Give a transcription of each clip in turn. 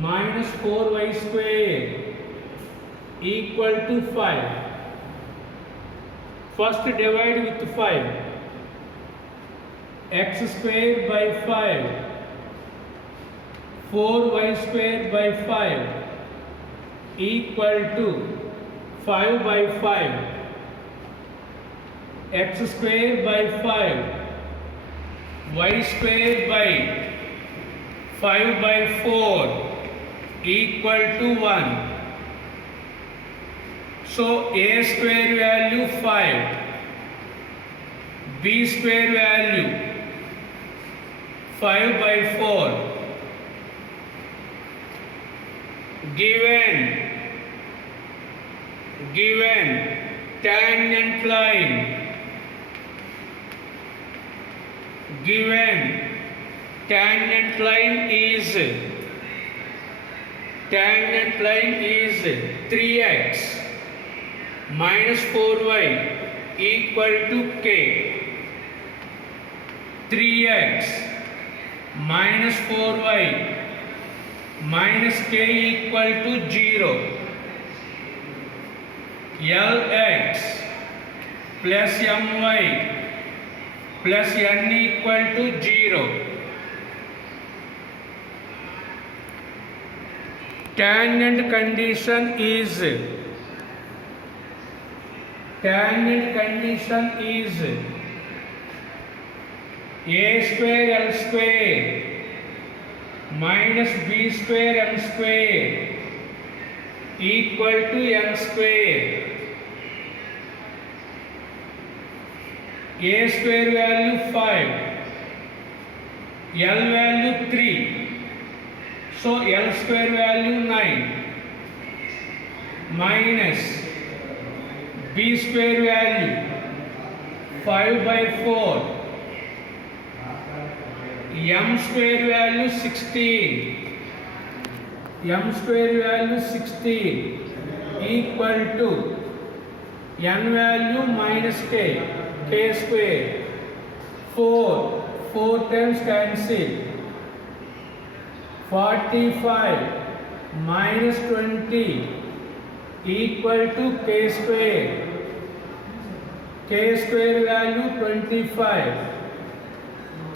minus 4y square equal to 5. First divide with 5. X square by 5. 4y square by 5 equal to 5 by 5. X square by 5. Y square by 5 by 4 equal to 1. So a square value 5, b square value 5 by 4. Given tangent line is 3x minus 4y equal to k. 3x minus 4y minus k equal to 0. Lx plus my plus n equal to 0. Tangent condition is a square l square minus b square m square equal to n square. A square value 5, L value 3, so L square value 9 minus B square value 5 by 4, M square value 16, equal to N value minus k square. 4 times cancel. 45 minus 20 equal to k square. K square value 25.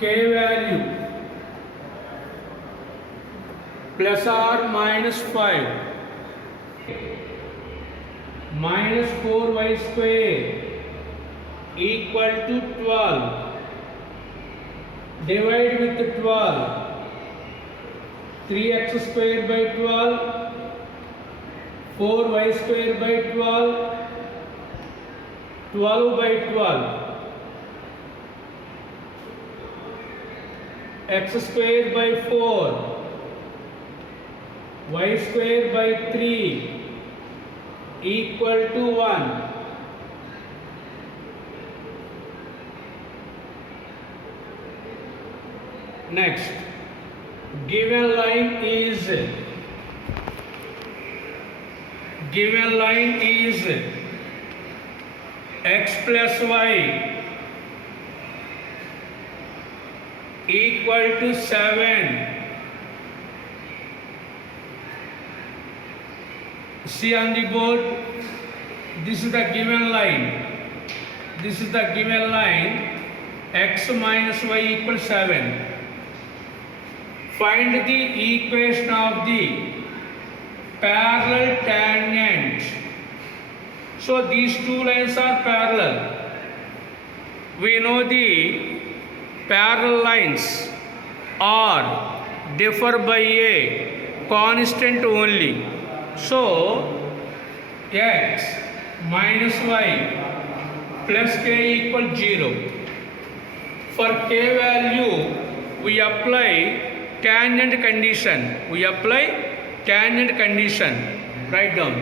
K value plus or minus 5 minus 4y square equal to 12. Divide with 12. 3x square by 12, 4y square by 12, 12 by 12. X square by 4, y square by 3 equal to 1. Next, given line is x plus y equal to 7. See on the board, this is the given line. X minus y equals 7. Find the equation of the parallel tangent. So these two lines are parallel. We know the parallel lines are differ by a constant only. So x minus y plus k equal 0. For k value we apply tangent condition. Write down.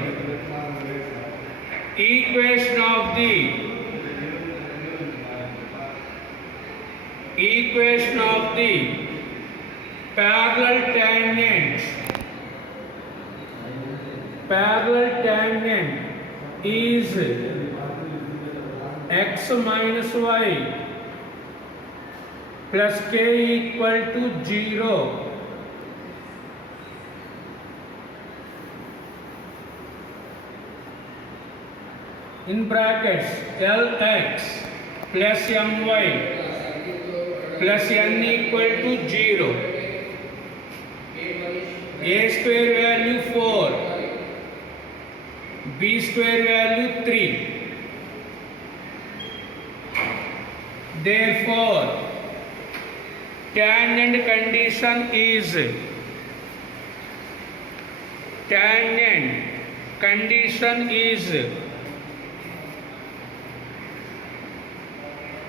Equation of the parallel tangent is x minus y plus k equal to 0. in brackets Lx plus My plus n equal to 0. A square value 4, B square value 3. Therefore, tangent condition is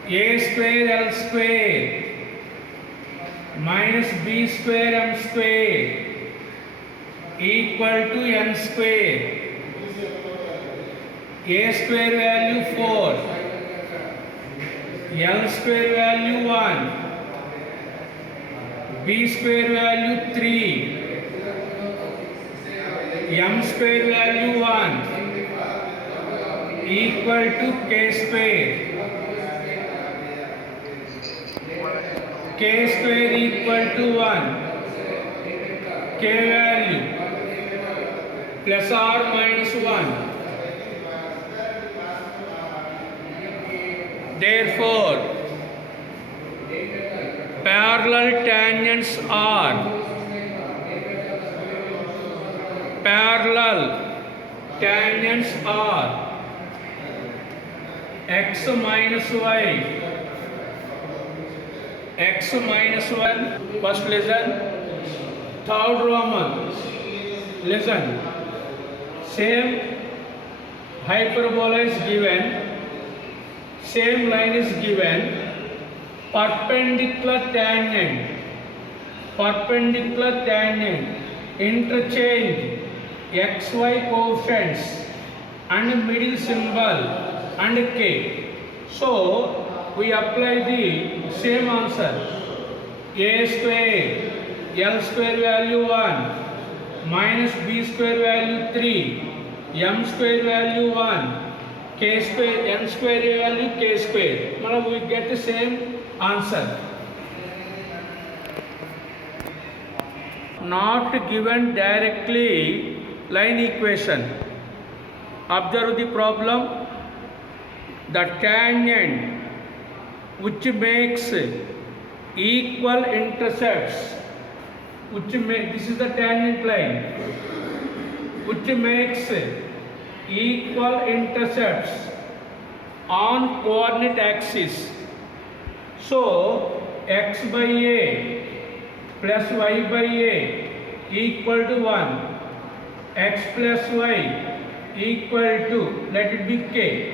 A square L square minus B square M square equal to N square. A square value 4, L square value 1, B square value 3, M square value 1 equal to K square. K square equal to 1. K value plus or minus 1. Therefore, parallel tangents are x minus y, x minus 1, first listen, third Roman, listen, same hyperbola is given, same line is given, perpendicular tangent, interchange xy coefficients and middle symbol and k. So we apply the same answer. A square L square value 1 minus B square value 3, M square value 1, K square N square value K square. Now we get the same answer. Not given directly line equation. Observe the problem. The tangent which makes equal intercepts, this is the tangent line, which makes equal intercepts on coordinate axis. So x by a plus y by a equal to 1, x plus y equal to, let it be k.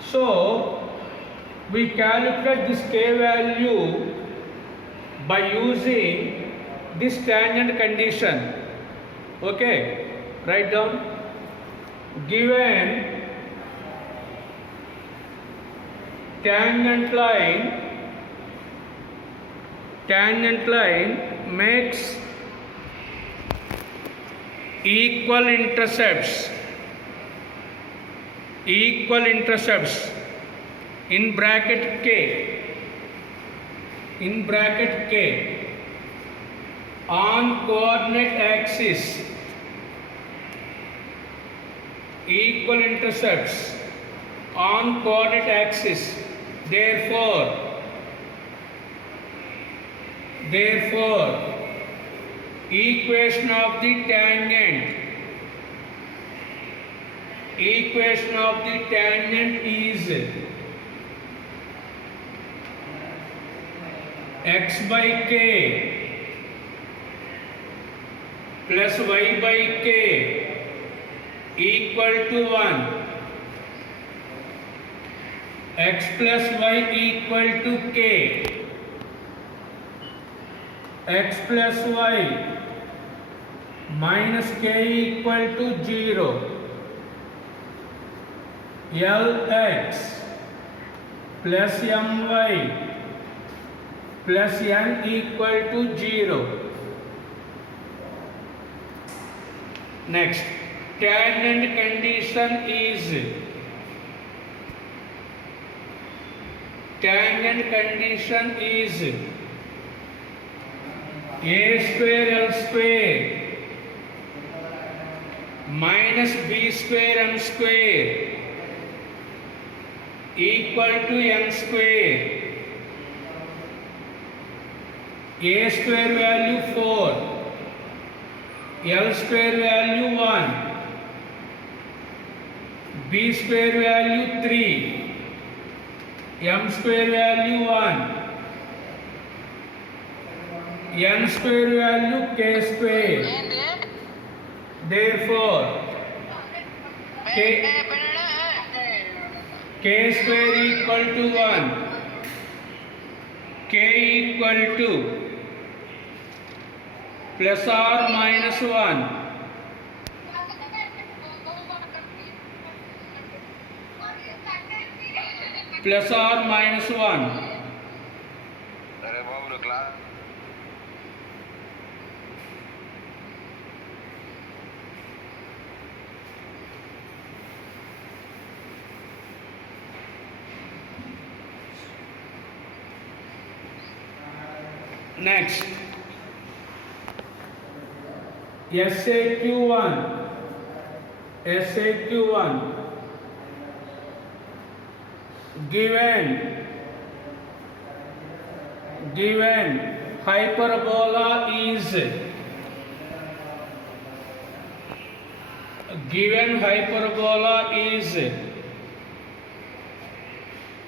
So we calculate this k value by using this tangent condition. Okay, write down. Given tangent line makes equal intercepts in bracket k on coordinate axis, equal intercepts on coordinate axis. Therefore equation of the tangent is x by k plus y by k equal to 1, x plus y equal to k, x plus y minus k equal to 0, Lx plus my plus n equal to 0. Next, tangent condition is A square L square minus b square m square equal to n square. A square value 4, L square value 1, B square value 3, M square value 1, N square value K square. Therefore, K square equal to 1, K equal to plus or minus 1, plus or minus 1. Next, SAQ1, given hyperbola is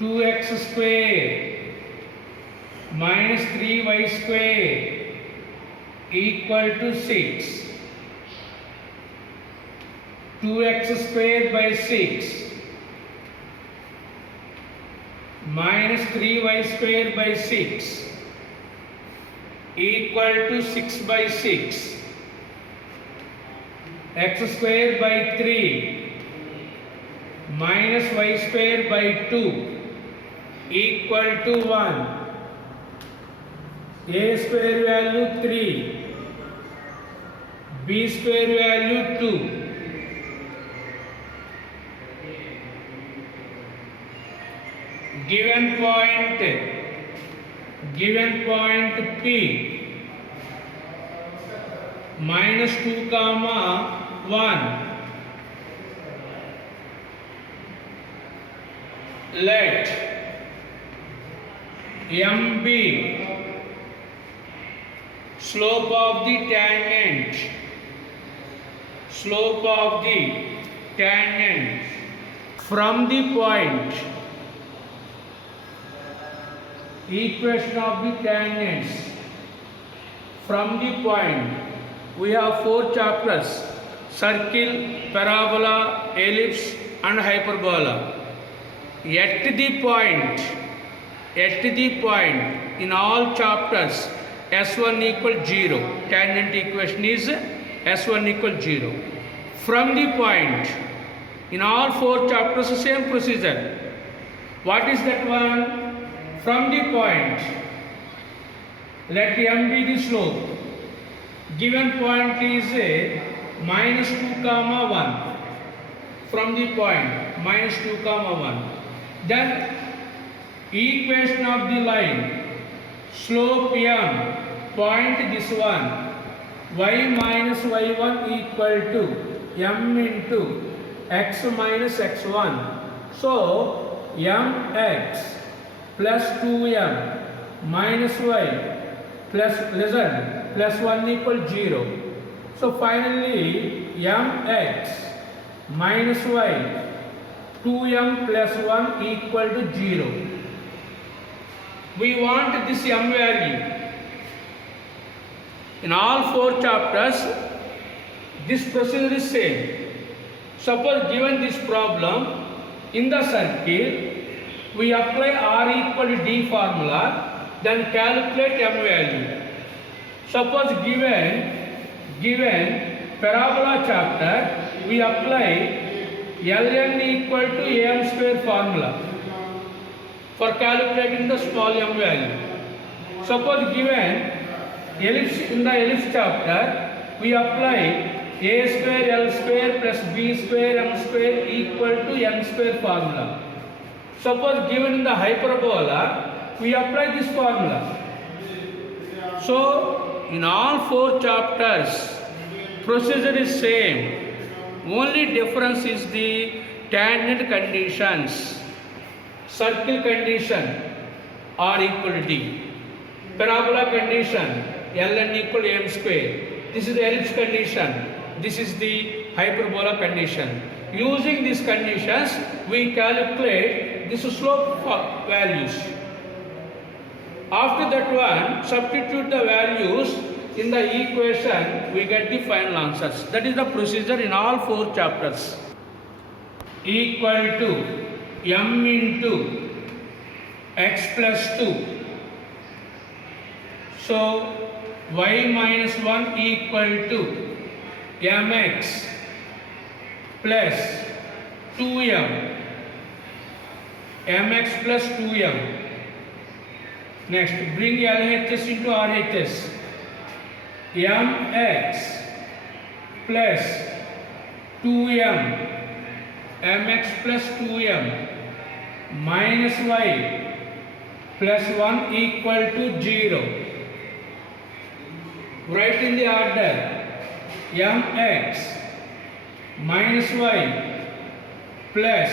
2x square minus 3y square equal to 6. 2x square by 6 minus 3y square by 6 equal to 6 by 6. X square by 3 minus y square by 2 equal to 1. A square value 3, B square value 2, given point P minus 2 comma 1, let M be slope of the tangent from the point, equation of the tangents from the point. We have 4 chapters: circle, parabola, ellipse and hyperbola. At the point in all chapters, S1 equal 0. Tangent equation is S1 equal 0. From the point, in all 4 chapters, the same procedure. What is that one? From the point, let M be the slope. Given point is minus 2 comma 1. From the point, minus 2 comma 1. Then equation of the line, slope M, point this one, y minus y1 equal to m into x minus x1. So mx plus 2m minus y plus less than plus 1 equal 0. So finally mx minus y 2m plus 1 equal to 0. We want this m value. In all 4 chapters, this procedure is same. Suppose given this problem, in the circle, we apply R equal to D formula, then calculate m value. Suppose given parabola chapter, we apply Ln equal to am square formula for calculating the small m value. Suppose given ellipse, in the ellipse chapter, we apply a square L square plus b square m square equal to n square formula. Suppose given in the hyperbola, we apply this formula. So in all 4 chapters, procedure is same. Only difference is the tangent conditions. Circle condition R equal to D. Parabola condition ln equal to m square. This is the ellipse condition. This is the hyperbola condition. Using these conditions, we calculate this slope values. After that one, substitute the values in the equation, we get the final answers. That is the procedure in all 4 chapters. Equal to m into x plus 2. So, y minus 1 equal to mx plus 2m. mx plus 2m. Next, bring LHS into RHS. mx plus 2m. mx plus 2m minus y plus 1 equal to 0. Write in the order mx minus y plus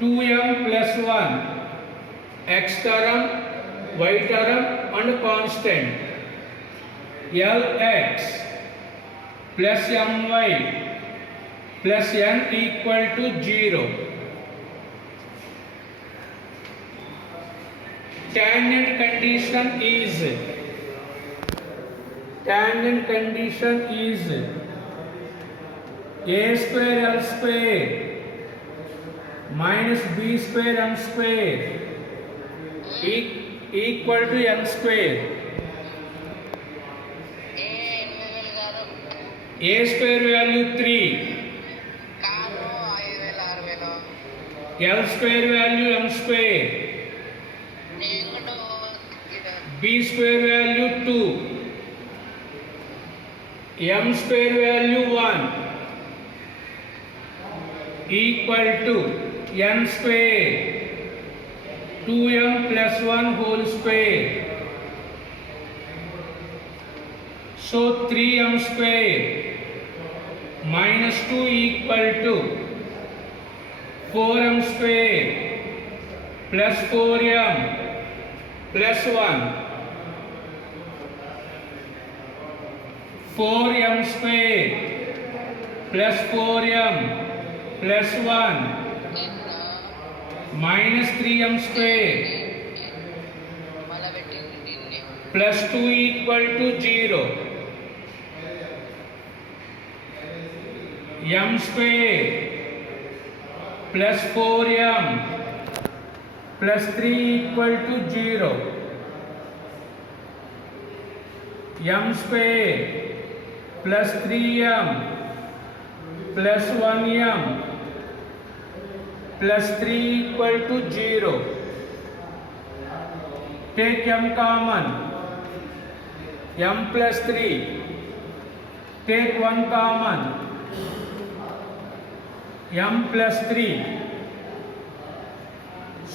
2m plus 1 x term, y term and constant Lx plus my plus n equal to 0. Tangent condition is a square l square minus b square m square equal to n square. A square value 3. L square value m square. B square value 2. M square value 1 equal to n square 2m plus 1 whole square. So 3m square minus 2 equal to 4m square plus 4m plus 1. 4m square plus 4m plus 1 minus 3m square plus 2 equal to 0. M square plus 4m plus 3 equal to 0. M square plus 3m plus 1m plus 3 equal to 0. Take m common. M plus 3. Take 1 common. M plus 3.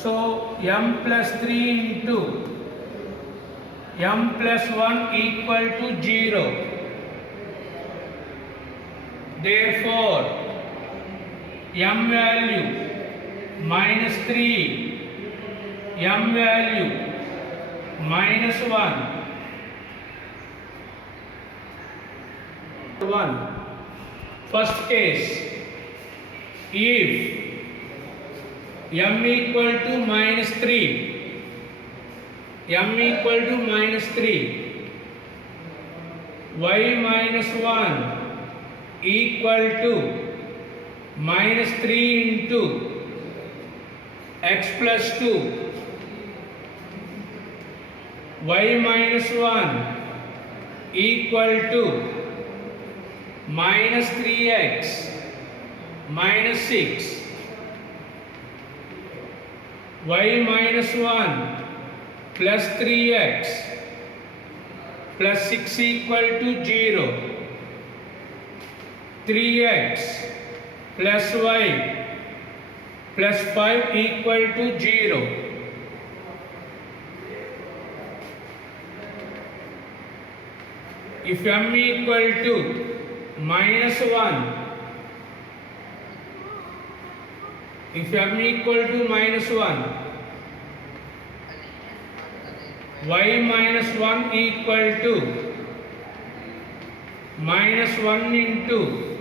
So m plus 3 into m plus 1 equal to 0. Therefore, m value minus 3, m value minus 1. First case, if m equal to minus 3, m equal to minus 3, y minus 1 equal to minus 3 into x plus 2, y minus 1 equal to minus 3x minus 6, y minus 1 plus 3x plus 6 equal to 0. 3x plus y plus 5 equal to 0. If m equal to minus 1 If m equal to minus 1, y minus 1 equal to minus 1 into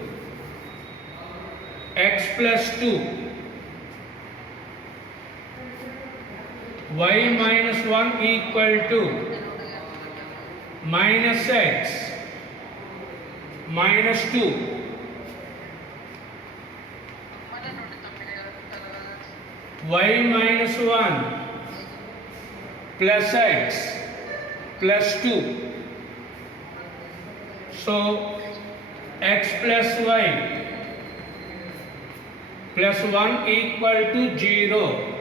x plus 2. Y minus 1 equal to minus x minus 2. Y minus 1 plus x plus 2. So x plus y plus 1 equal to 0.